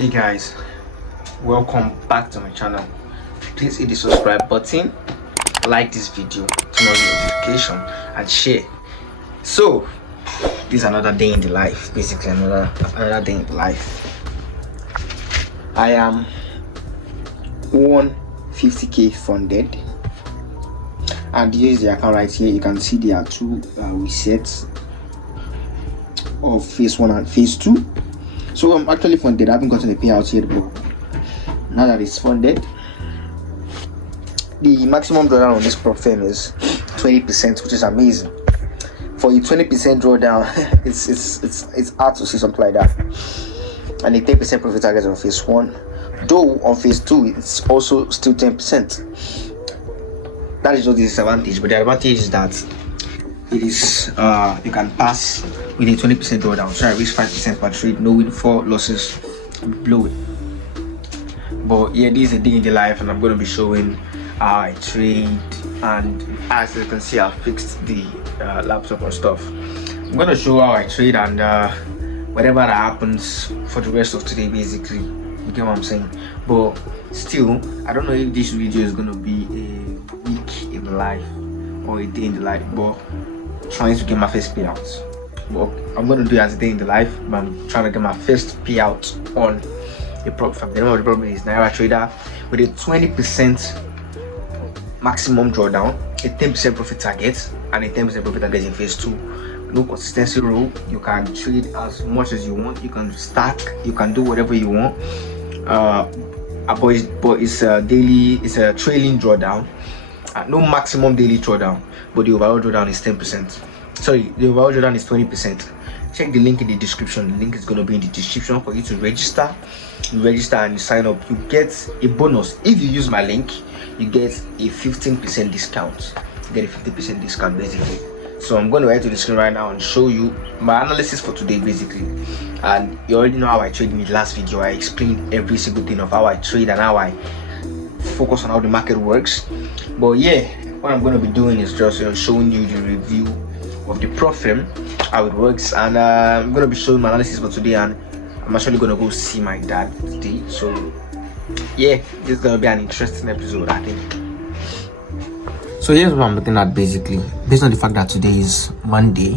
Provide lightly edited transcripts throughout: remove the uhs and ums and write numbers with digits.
Hey guys, welcome back to my channel. Please hit the subscribe button, like this video, turn on the notification and share. So this is another day in the life, basically another day in the life. I am 150k funded, and here is the account right here. You can see there are two resets of phase 1 and phase 2. So I'm actually funded. I haven't gotten a payout yet, but now that it's funded, the maximum drawdown on this prop firm is 20%, which is amazing. For a 20% drawdown, it's hard to see something like that. And the 10% profit target on phase 1, though on phase 2 it's also still 10%. That is just the disadvantage, but the advantage is that it is you can pass with a 20% drawdown, so I reach 5% per trade, no windfall losses below it. But yeah, this is a day in the life, and I'm going to be showing how I trade. And as you can see, I fixed the laptop and stuff. I'm going to show how I trade, and whatever that happens for the rest of today, basically, you get what I'm saying. But still, I don't know if this video is going to be a week in the life or a day in the life, but trying to get my first payout. Well, I'm going to do it as a day in the life, but I'm trying to get my first payout on a prop firm. The name of the problem is Naira Trader, with a 20% maximum drawdown, a 10% profit target, and a 10% profit target in phase 2. No consistency rule. You can trade as much as you want, you can stack, you can do whatever you want. But it's a daily, it's a trailing drawdown. No maximum daily drawdown, but the overall drawdown is 10%. Sorry, the overall drawdown is 20%. Check the link in the description. The link is going to be in the description for you to register. You register and you sign up. You get a bonus. If you use my link, you get a 15% discount. You get a 50% discount basically. So I'm going to write to the screen right now and show you my analysis for today basically. And you already know how I trade in the last video. I explained every single thing of how I trade and how I focus on how the market works. But yeah, what I'm going to be doing is just showing you the review of the prop firm, how it works, and I'm going to be showing my analysis for today. And I'm actually going to go see my dad today. So yeah, this is going to be an interesting episode, I think. So here's what I'm looking at basically. Based on the fact that today is Monday,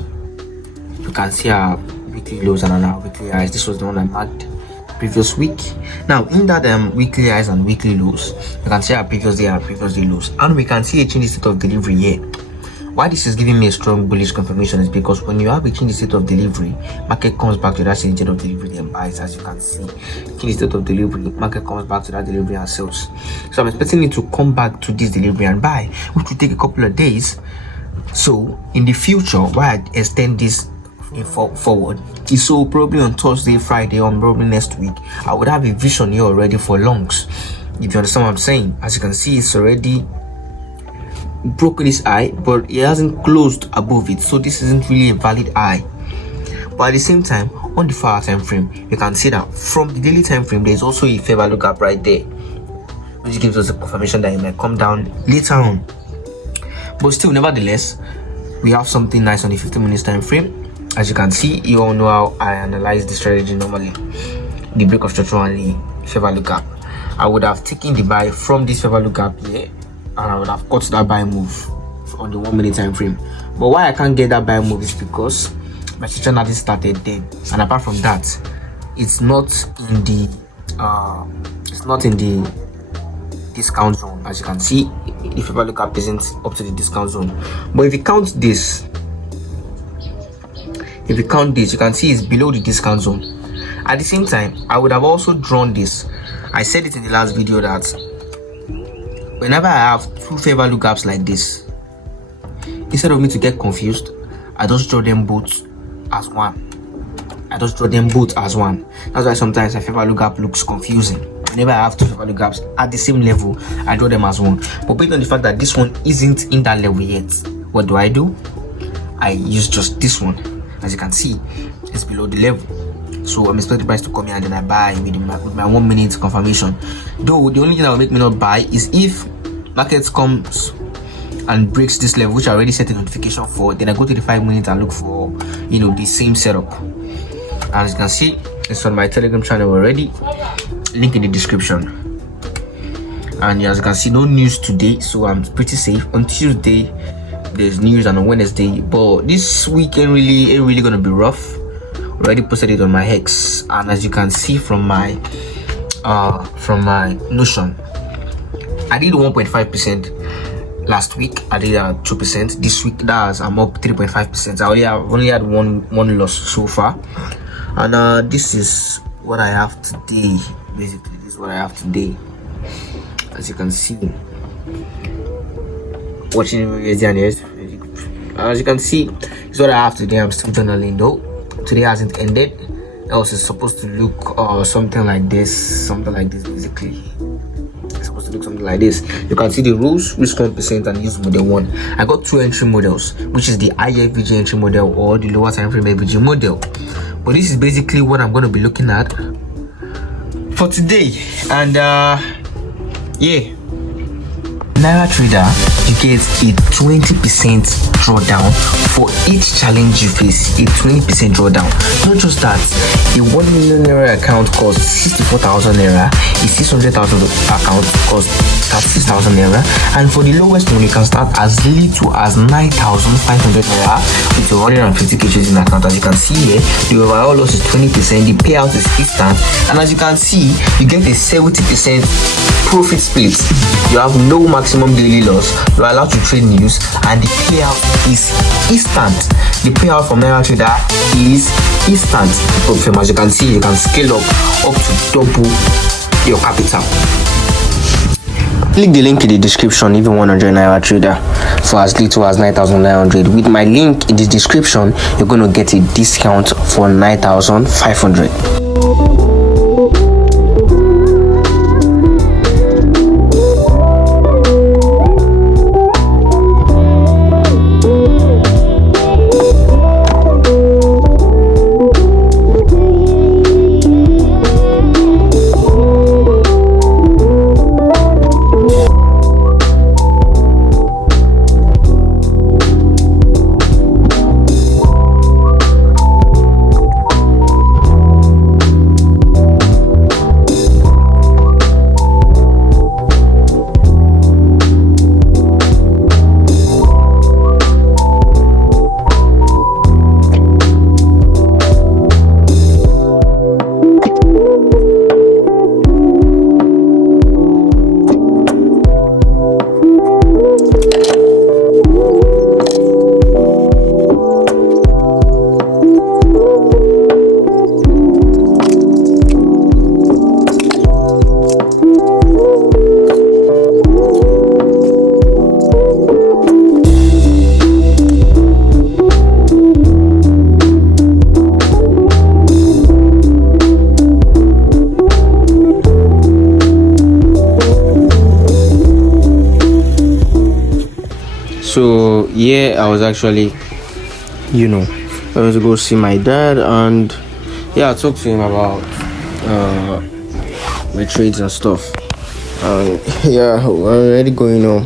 you can see our weekly lows and our weekly highs. This was the one I marked previous week. Now in that weekly highs and weekly lows, you can see our previous day and previous day lows, and we can see a change in state of delivery here. Why this is giving me a strong bullish confirmation is because when you have a change in state of delivery, market comes back to that same state of delivery and buys. As you can see, change in state of delivery, market comes back to that delivery and sells. So I'm expecting it to come back to this delivery and buy, which will take a couple of days. So in the future, why I extend this forward is so probably on Thursday, Friday, or probably next week, I would have a vision here already for longs. If you understand what I'm saying, as you can see, it's already broken this high, but it hasn't closed above it, so this isn't really a valid high. But at the same time, on the 4-hour time frame, you can see that from the daily time frame, there's also a fair value gap right there, which gives us a confirmation that it might come down later on. But still, nevertheless, we have something nice on the 15 minutes time frame. As you can see, you all know how I analyze the strategy normally. The break of structure and the fair value gap. I would have taken the buy from this fair value gap here, and I would have got that buy move on the 1 minute time frame. But why I can't get that buy move is because my session hasn't started then, and apart from that, it's not in the discount zone. As you can see, the fair value gap isn't up to the discount zone. But if you count this, you can see it's below the discount zone. At the same time, I would have also drawn this. I said it in the last video that whenever I have two fair value gaps like this, instead of me to get confused, I just draw them both as one. That's why sometimes a fair value gap looks confusing. Whenever I have two fair value gaps at the same level, I draw them as one. But based on the fact that this one isn't in that level yet, what do? I use just this one. As you can see, it's below the level. So I'm expecting the price to come here and then I buy with my 1 minute confirmation. Though the only thing that will make me not buy is if market comes and breaks this level, which I already set a notification for, then I go to the 5 minutes and look for the same setup. As you can see, it's on my Telegram channel already. Link in the description. And as you can see, no news today, so I'm pretty safe. On Tuesday there's news, and on Wednesday, but this week ain't really gonna be rough. Already posted it on my X, and as you can see from my Notion, I did 1.5% last week. I did 2%. This week, I'm up 3.5%. I only had one loss so far, and this is what I have today. Basically, this is what I have today. As you can see, watching videos, as you can see, this is what I have today. I'm still journaling though. Today hasn't ended. Else it's supposed to look something like this basically. It's supposed to look something like this. You can see the rules, risk 1%, and use model 1. I got 2 entry models, which is the higher FVG entry model or the lower time frame FVG model. But this is basically what I'm going to be looking at for today. And yeah, Naira Trader, you get a 20% drawdown for each challenge you face. A 20% drawdown. Not just that, a 1 million naira account costs 64,000 naira, a 600,000 account costs 36,000 naira, and for the lowest one, you can start as little as 9,500 naira with 150 kgs in account. As you can see here, the overall loss is 20%, the payout is instant, and as you can see, you get a 70% profit split. You have no maximum daily loss. You are allowed to trade news, and the payout is instant. The payout from Naira Trader is instant. As you can see, you can scale up to double your capital. Click the link in the description if you want to join Naira Trader for as little as 9,900. With my link in the description, you're going to get a discount for 9,500. So yeah, I was actually, I went to go see my dad, and yeah, I talked to him about my trades and stuff. Yeah, we're already going on.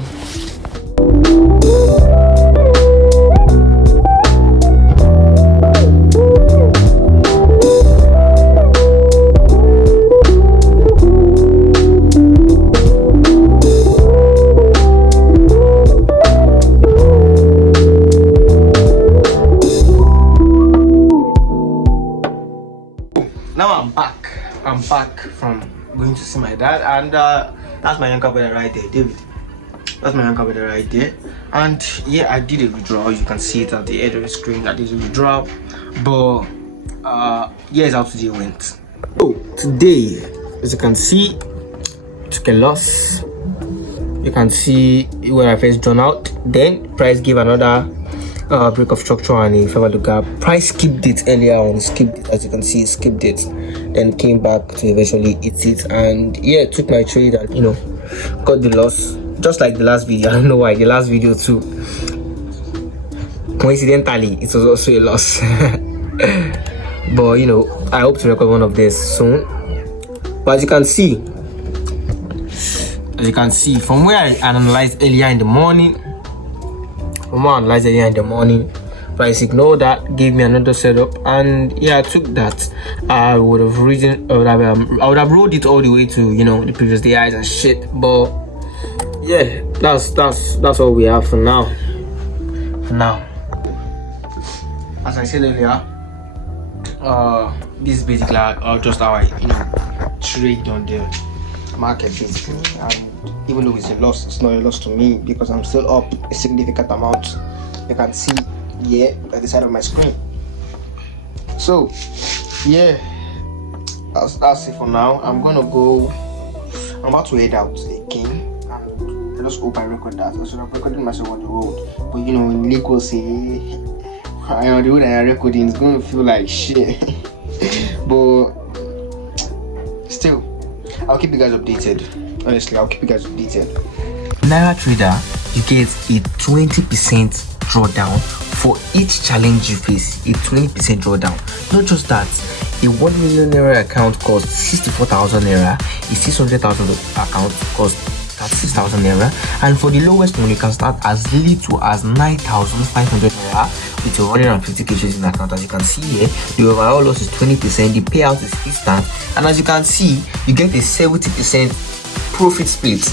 Now I'm back from going to see my dad, and that's my younger brother right there, David. That's my younger brother right there. And yeah, I did a withdrawal. You can see it at the edge of the screen. I did a withdrawal, but here's how today went. So today, as you can see, took a loss. You can see where I first drawn out. Then price gave another break of structure and a favorable gap. Price skipped it earlier on, skipped it, as you can see, skipped it, then came back to eventually hit it, and yeah, took my trade and got the loss, just like the last video. I don't know why the last video too, coincidentally, it was also a loss. But I hope to record one of these soon. But as you can see from where I analyzed earlier in the morning, Price ignore that, gave me another setup, and yeah, I took that. I would have I would have rolled it all the way to, you know, the previous day highs and shit. But yeah, that's all we have for now. As I said earlier, this is basically just how I, you know, trade on the market basically. And even though it's a loss, it's not a loss to me because I'm still up a significant amount. You can see here at the side of my screen. So yeah, that's it for now. I'm about to head out again. I just hope I record that. I should have recorded myself on the road, but you know, when Nick will say I on the road and I'm recording, it's going to feel like shit. But still, I'll keep you guys updated. Honestly, I'll keep you guys updated. Naira Trader, you get a 20% drawdown for each challenge you face. A 20% drawdown. Not just that, a 1 million naira account costs 64,000 naira. A 600,000 account costs 36,000 naira, and for the lowest one you can start as little as 9,500 naira with 150 kg in account. As you can see here, the overall loss is 20%, the payout is instant, and as you can see, you get a 70% profit split.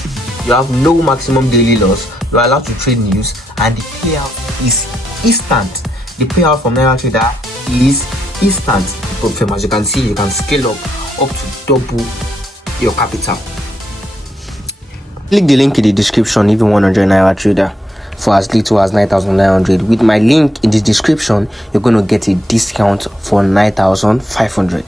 You have no maximum daily loss, you are allowed to trade news, and the payout is instant. The payout from Naira Trader is instant. As you can see, you can scale up to double your capital. Click the link in the description if you want to join Naira Trader for as little as 9,900. With my link in the description, you're going to get a discount for 9,500.